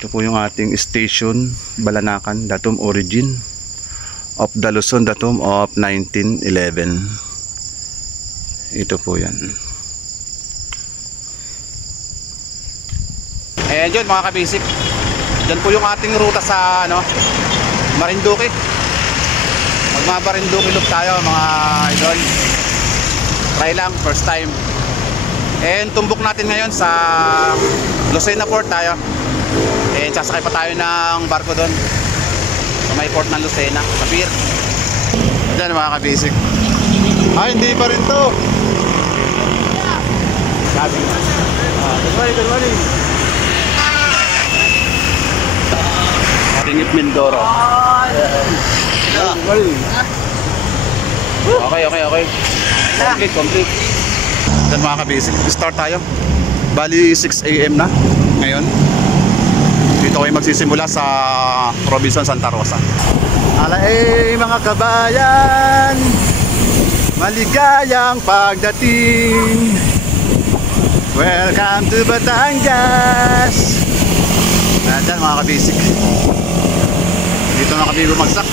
Ito po yung ating station, Balanacan, datum origin of the Luzon, datum of 1911. Ito po yan. Ayan yun mga kabisip. Diyan po yung ating ruta sa Marinduque. Magma-Marinduque loop tayo mga idol. Try lang, first time. And tumbok natin ngayon sa Lucena Port tayo. And sasakay pa tayo ng barko doon sa may port ng Lucena, sa pier. Diyan mga kabisik. Hindi pa rin to. Sabi nga. Good morning. Tingit Mindoro. Okay. Complete. Diyan mga kabisik. Start tayo. Bali 6 AM na ngayon. Dito kayo magsisimula sa Robinson Santa Rosa. Mga kabayan, maligayang pagdating. Welcome to Batangas. Diyan mga kabisik. Dito na kami bumagsak.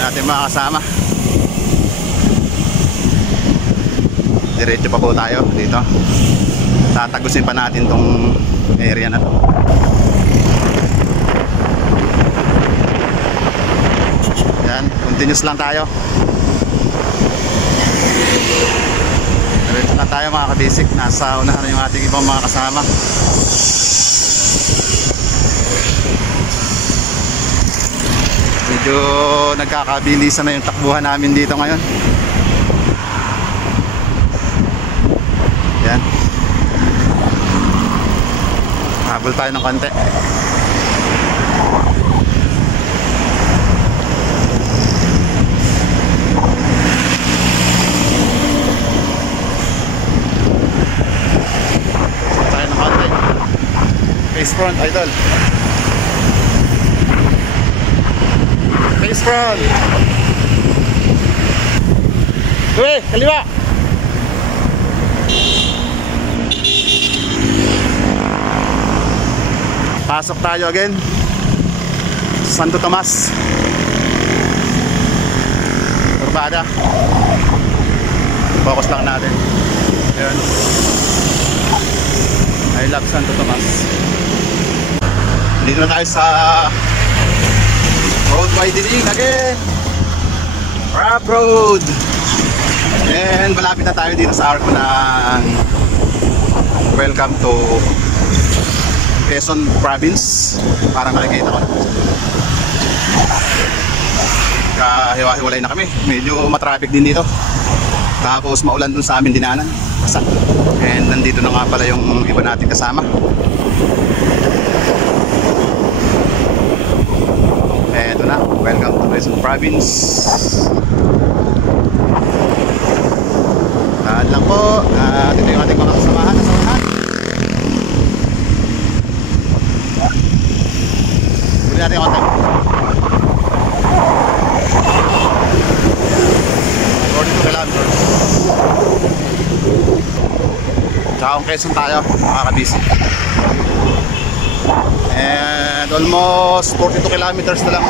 Natin mga kasama. Diretso pa po tayo dito. Tatagusin pa natin tong area na to. Yan, continuous lang tayo. Diretso lang tayo mga kabisik. Nasa unahan yung ating ibang mga kasama. Medyo nagkakabilisan na yung takbuhan namin dito ngayon. Yan. Habol tayo ng konti. Tayo ng konti. Face front, idol. Face front. Uy, kaliwa. Pasok tayo again. Santo Tomas. Turbada. Focus lang natin. Ayan. I love Santo Tomas. Dito na tayo sa road widening again. Rough road. And malapit na tayo dito sa arko ng welcome to Quezon Province. Parang nakikita ko. Kahiwa-hiwalay na kami. Medyo matraffic din dito. Tapos maulan dun sa amin dinanan. And nandito na nga pala yung iba natin kasama. Eto na. Welcome to Quezon Province. Tahan lang po. Ito yung ating mga kasamahan sa unahan. Huli natin yung konti. 42 kilometers. Tsaka kung Quezon tayo, mga kabisi. And almost 42 kilometers na lang.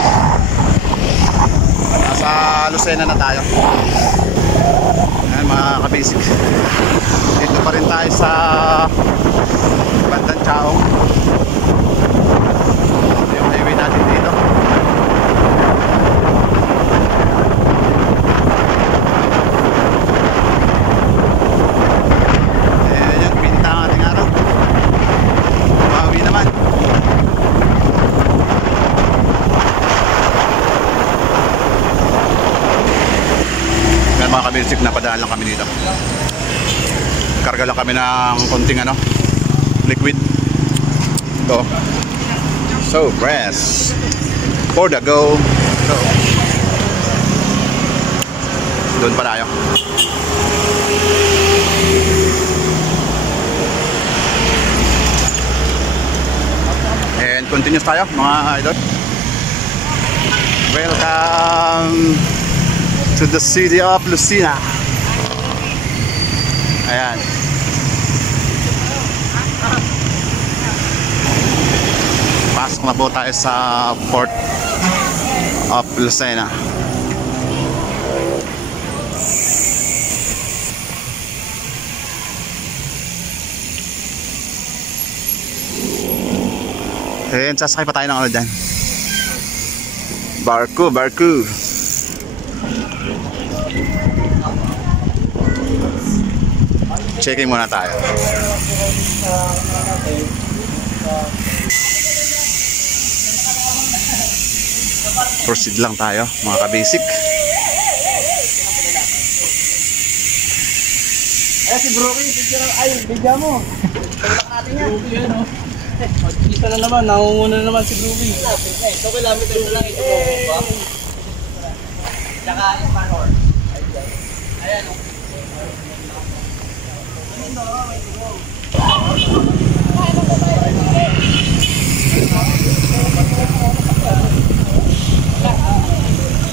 Nasa Lucena na tayo. Ayan mga kabisik. Dito pa rin tayo sa bandang Chaong. Ito yung highway natin dito. Ayan yun, pinita ang ating araw. Mahawi naman. Ayan mga kabisik, napadaan lang kami dito. Karga lang kami ng konting liquid. Ito. So, press for the go. So, doon pa tayo. And continuous tayo mga idol. Welcome to the city of Lucena. Ayan. na po tayo sa Port of Lucena. Ayan, sasakay pa tayo ng ano dyan. Barko. Checking muna tayo. Proceed lang tayo, mga ka-basic. Si Brookie, bigyan mo. Tulak natin yan. Kita na naman, nangunguna na naman si Brookie. Ito kilometer na lang ito. Tsaka Ispanor. Ayan o.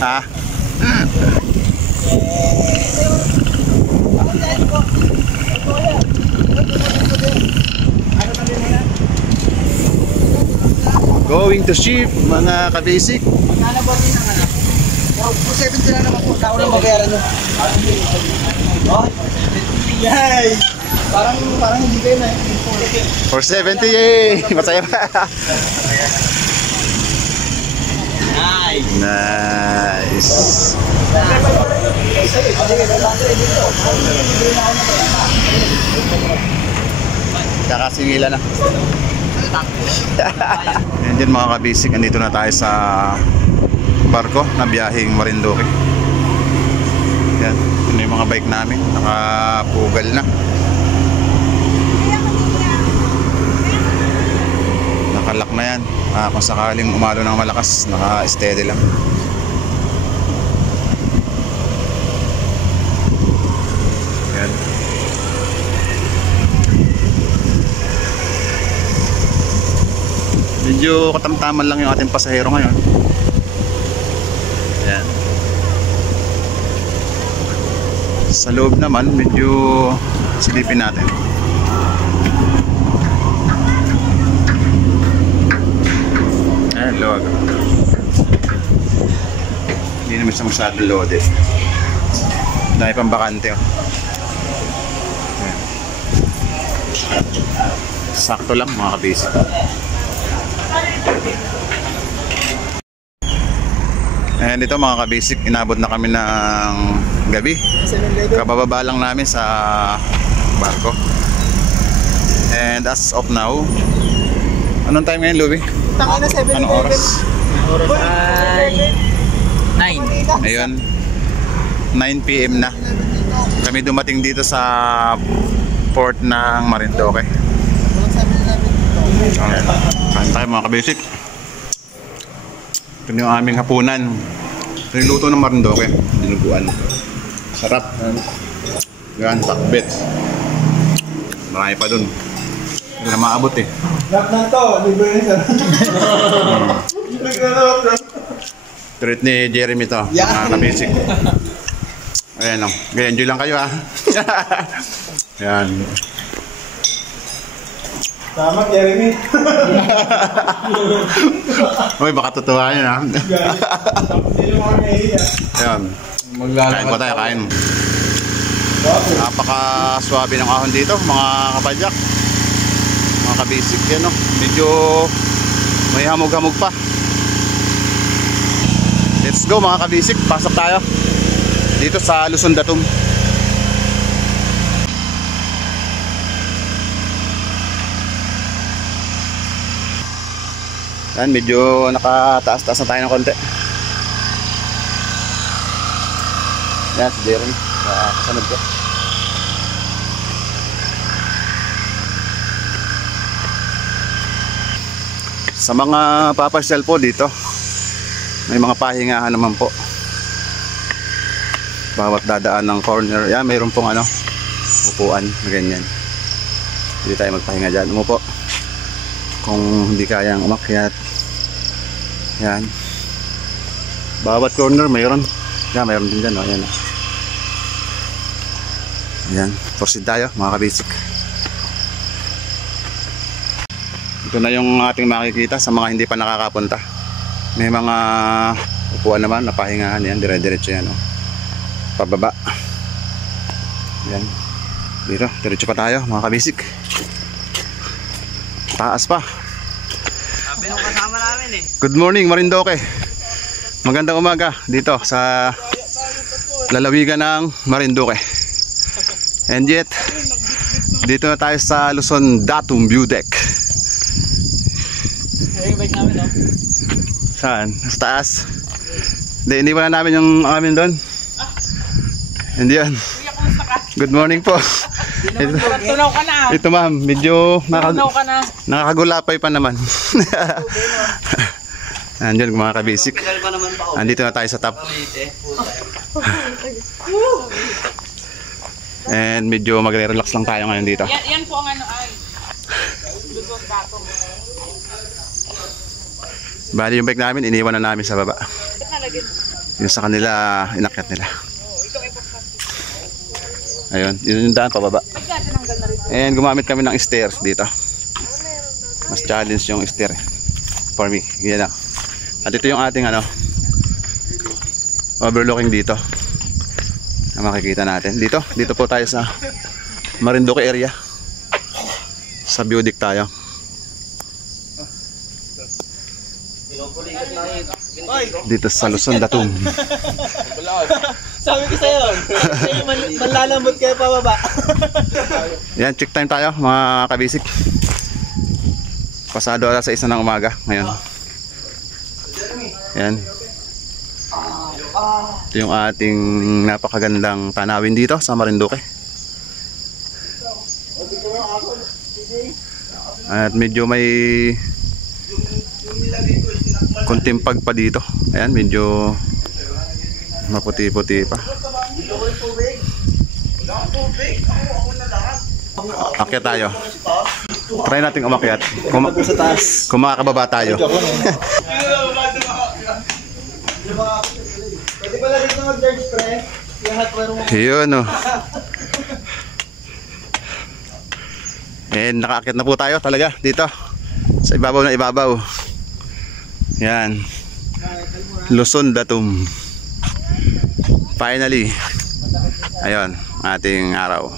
Ha? Going to ship, mga ka-basic. Magkano ba rin ang ano? 470 lang naman po. Ako lang magayaran nyo. Yay! Parang hindi kayo na. 470, yay! Masaya pa. Nice. Kakasingilan na. Ayan dyan mga ka-basic, andito na tayo sa barko na biyaheng Marinduque. Yan, ito na yung mga bike namin, nakapugal na. Nakalak na yan, kung sakaling umalo ng malakas, naka-steady lang. Yan. Medyo katamtaman lang yung ating pasahero ngayon. Yan. Sa loob naman, medyo silipin natin. Ayan, load. Hindi naman siya masyadong loaded. Dahil pang bakante. Ayan. Sakto lang mga kabisi. Ayan, dito mga ka-basic, inabot na kami ng gabi. Kabababa lang namin sa barko. And as of now, anong time ngayon, Louie? Anong oras? Oras ay 9. Ayun, 9 PM na. Kami dumating dito sa port ng Marinduque. Ayan, kain tayo mga ka-basic. Ito yung aming hapunan. Ito yung luto ng Marinduque, dinuguan. Sarap. Yan, takbet. Marami pa dun. Hindi na maabot eh. Lap na to, libre na sir. Treat ni Jeremy to, mga ka-basic. Ayan o, enjoy lang kayo ha. Ayan. Tama, Jeremy. Uy, baka tutuwa yun ha. Ayan. Kain po tayo, kain. Napaka-swabe ng ahon dito, mga kapadyak. Mga ka-basic yan o. Medyo may hamog-hamog pa. Let's go mga ka-basic, pasok tayo dito sa Luzon Datum. Yan, medyo nakataas-taas na tayo ng konti. Yan, si Jeremy kasunod ko. Sa mga papasyal po dito, may mga pahingahan naman po. Bawat dadaan ng corner, yan, mayroon pong ano, upuan na ganyan. Hindi tayo magpahinga dyan. Umupo kung hindi kayang umakyat. Yan, bawat corner mayroon. Yan, mayroon din dyan, oh. Yan, oh. Yan, proceed tayo mga ka-basic. Ito na yung ating makikita sa mga hindi pa nakakapunta. May mga upuan naman, napahingahan yan, dire-diretso yan. Oh. Pababa. Yan. Dito, diretso pa tayo mga kabisik. Taas pa. Sabi nung kasama namin eh. Good morning Marinduque. Magandang umaga dito sa lalawigan ng Marinduque. And yet, dito na tayo sa Luzon Datum View Deck. Ay, yung bike namin, no? Saan? Sa taas? Hindi, iniwan na namin yung amin doon. Hindi yan. Good morning po. Tunaw ka na. Ito ma'am, medyo Tunaw ka na. nakakagulapay pa naman. Andiyan mga kabisik. Pedal pa naman pa ako. Andito na tayo sa top. And medyo magre-relax lang tayo ngayon dito. Yan po ang ano ay Luzon Datum. Bali yung bike namin, iniwan na namin sa baba. Yung sa kanila, inakyat nila. Ayun, yun yung daan pababa. And gumamit kami ng stairs dito. Mas challenge yung stair for me. Yan na. At ito yung ating ano, overlooking dito. Na makikita natin. Dito po tayo sa Marinduque area. Sa view deck tayo. Dito sa Luzon Datum. Sabi ko sa'yo, manlalambot kayo pababa. Yan, check time tayo mga kabisik. Pasado alas 6 ng umaga ngayon. Yan. Ito yung ating napakagandang tanawin dito sa Marinduque. At medyo may konting pagpa dito. Ayan, medyo maputi-puti pa. Akyat tayo. Try natin umakyat. Sa taas. Kung makakababa tayo. Pwede pala dito mag-charge pre. Lahat marunong. Yun o. And nakaakyat na po tayo talaga dito. Sa ibabaw na ibabaw. Yan. Luzon Datum. Finally. Ayun, ating araw.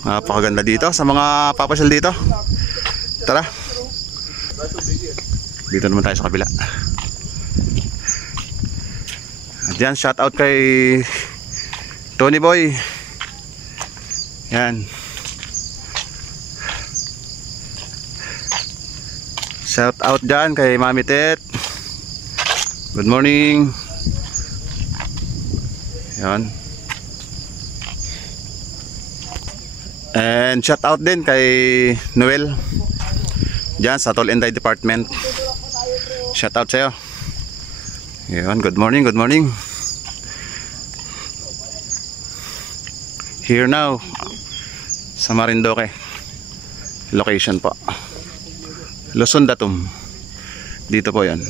Napakaganda dito sa mga papasyal dito. Tara. Dito naman tayo sa kabila. At yan, shout out kay Tony Boy. Yan. Shout out dyan kay Mami Tet. Good morning. Yan. And shout out din kay Noel dyan sa Toll and Die Department. Shout out sa'yo. Yan. Good morning, good morning. Here now sa Marinduque location po. Luzon Datum. Dito po yan.